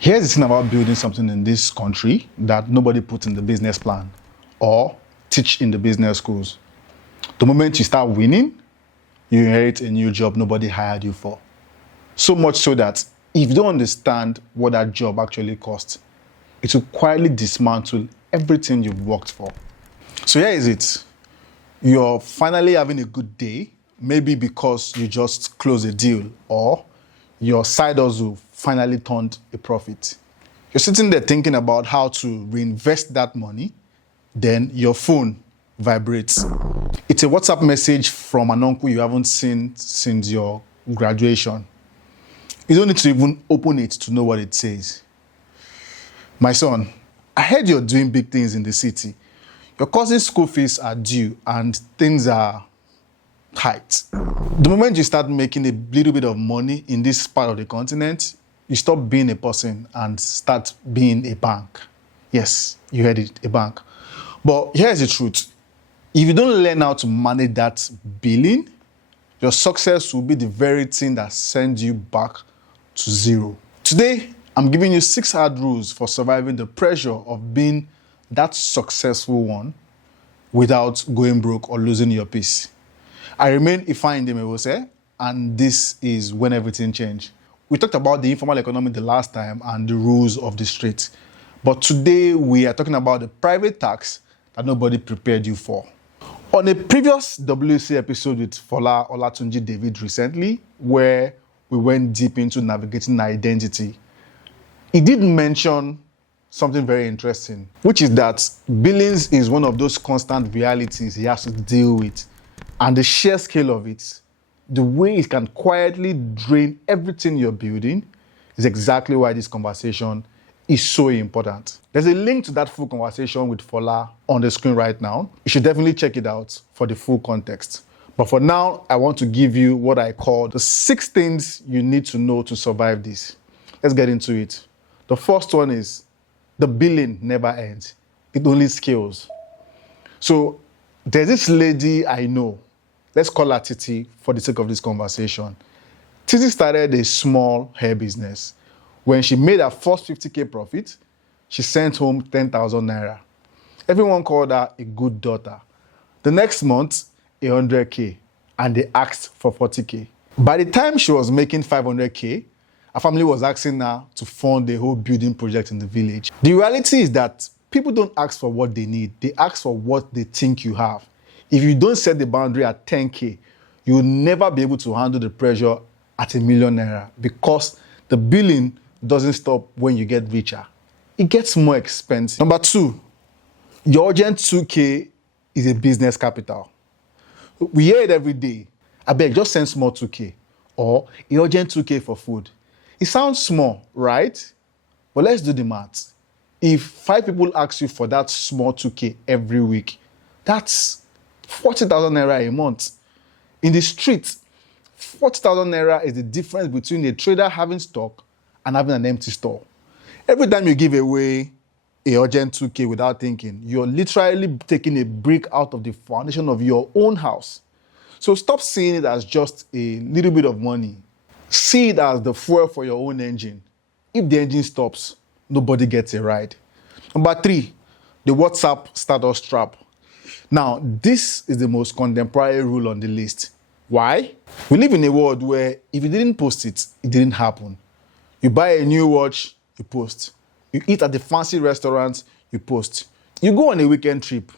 Here's the thing about building something in this country that nobody puts in the business plan or teach in the business schools. The moment you start winning, you inherit a new job nobody hired you for. So much so that if you don't understand what that job actually costs, it will quietly dismantle everything you've worked for. So here is it. You're finally having a good day, maybe because you just closed a deal or your side hustle finally turned a profit. You're sitting there thinking about how to reinvest that money, then your phone vibrates. It's a WhatsApp message from an uncle you haven't seen since your graduation. You don't need to even open it to know what it says. My son, I heard you're doing big things in the city. Your cousin's school fees are due and things are tight. The moment you start making a little bit of money in this part of the continent, you stop being a person and start being a bank. Yes, you heard it, a bank. But here's the truth. If you don't learn how to manage that billing, your success will be the very thing that sends you back to zero. Today, I'm giving you 6 hard rules for surviving the pressure of being that successful one without going broke or losing your peace. I remain Ifeanyi Demewose, and this is When Everything Changed. We talked about the informal economy the last time and the rules of the street. But today we are talking about the private tax that nobody prepared you for. On a previous WC episode with Fola Olatunji David recently, where we went deep into navigating identity, he did mention something very interesting, which is that billings is one of those constant realities he has to deal with. And the sheer scale of it, the way it can quietly drain everything you're building, is exactly why this conversation is so important. There's a link to that full conversation with Fola on the screen right now. You should definitely check it out for the full context. But for now, I want to give you what I call the 6 things you need to know to survive this. Let's get into it. The first one is the billing never ends. It only scales. So there's this lady I know. Let's call her Titi for the sake of this conversation. Titi started a small hair business. When she made her first 50K profit, she sent home 10,000 naira. Everyone called her a good daughter. The next month, 100K, and they asked for 40K. By the time she was making 500K, her family was asking her to fund a whole building project in the village. The reality is that people don't ask for what they need. They ask for what they think you have. If you don't set the boundary at 10K, you will never be able to handle the pressure at ₦1 million because the billing doesn't stop when you get richer. It gets more expensive. Number 2, your urgent 2K is a business capital. We hear it every day. I beg, just send small 2K or a urgent 2K for food. It sounds small, right? But let's do the math. If 5 people ask you for that small 2K every week, that's 40,000 naira a month. In the street, 40,000 naira is the difference between a trader having stock and having an empty store. Every time you give away a urgent 2K without thinking, you're literally taking a brick out of the foundation of your own house. So stop seeing it as just a little bit of money. See it as the fuel for your own engine. If the engine stops, nobody gets a ride. Number 3, the WhatsApp status trap. Now, this is the most contemporary rule on the list. Why? We live in a world where if you didn't post it, it didn't happen. You buy a new watch, you post. You eat at the fancy restaurant, you post. You go on a weekend trip,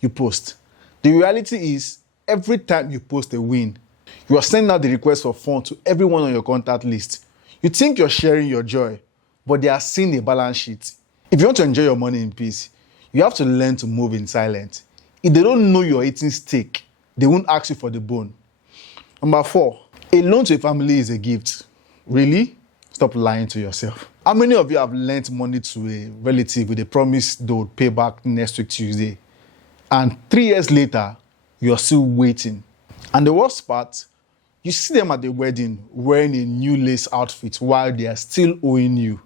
you post. The reality is, every time you post a win, you are sending out the request for funds to everyone on your contact list. You think you're sharing your joy, but they are seeing a balance sheet. If you want to enjoy your money in peace, you have to learn to move in silence. If they don't know you're eating steak, they won't ask you for the bone. Number 4, a loan to a family is a gift. Really? Stop lying to yourself. How many of you have lent money to a relative with a promise they would pay back next week Tuesday? And 3 years later, you're still waiting. And the worst part, you see them at the wedding wearing a new lace outfit while they are still owing you.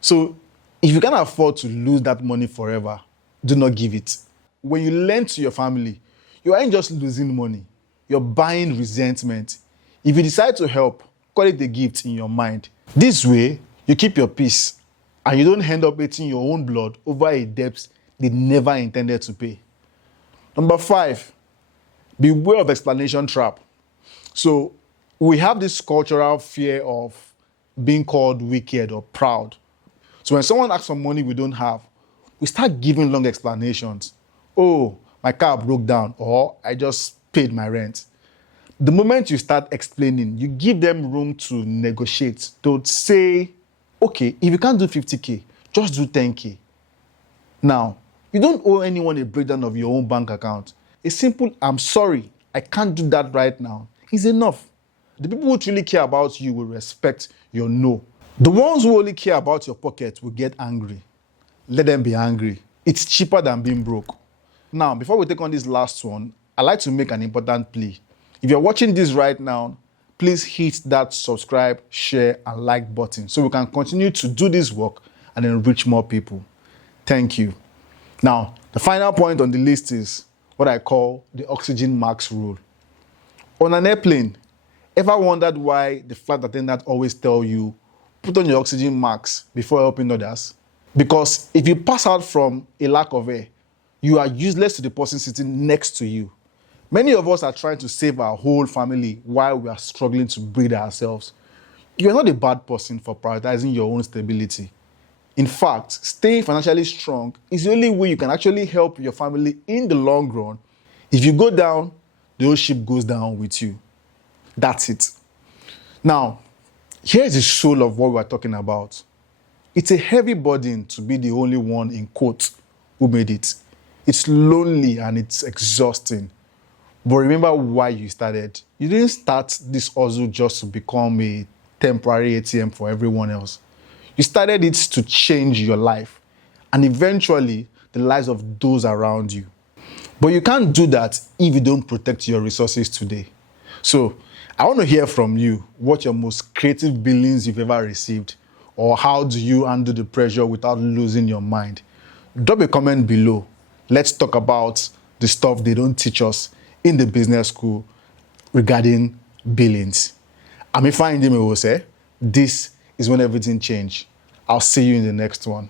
So if you can't afford to lose that money forever, do not give it. When you lend to your family, you aren't just losing money, you're buying resentment. If you decide to help, call it a gift in your mind. This way, you keep your peace and you don't end up eating your own blood over a debt they never intended to pay. Number 5, beware of explanation trap. So we have this cultural fear of being called wicked or proud. So when someone asks for money we don't have, we start giving long explanations. Oh, my car broke down, or I just paid my rent. The moment you start explaining, you give them room to negotiate, to say, okay, if you can't do 50K, just do 10K. Now, you don't owe anyone a breakdown of your own bank account. A simple, I'm sorry, I can't do that right now, is enough. The people who truly care about you will respect your no. The ones who only care about your pocket will get angry. Let them be angry. It's cheaper than being broke. Now, before we take on this last one, I'd like to make an important plea. If you're watching this right now, please hit that subscribe, share, and like button so we can continue to do this work and enrich more people. Thank you. Now, the final point on the list is what I call the oxygen max rule. On an airplane, ever wondered why the flight attendant always tell you, put on your oxygen max before helping others? Because if you pass out from a lack of air, you are useless to the person sitting next to you. Many of us are trying to save our whole family while we are struggling to breathe ourselves. You are not a bad person for prioritizing your own stability. In fact, staying financially strong is the only way you can actually help your family in the long run. If you go down, the whole ship goes down with you. That's it. Now, here's the soul of what we're talking about. It's a heavy burden to be the only one, in quotes, who made it. It's lonely and it's exhausting. But remember why you started. You didn't start this hustle just to become a temporary ATM for everyone else. You started it to change your life and eventually the lives of those around you. But you can't do that if you don't protect your resources today. So I want to hear from you what your most creative billings you've ever received, or how do you handle the pressure without losing your mind? Drop a comment below. Let's talk about the stuff they don't teach us in the business school regarding billings. I'm Ifeanyi Ndime. This is when everything changed. I'll see you in the next one.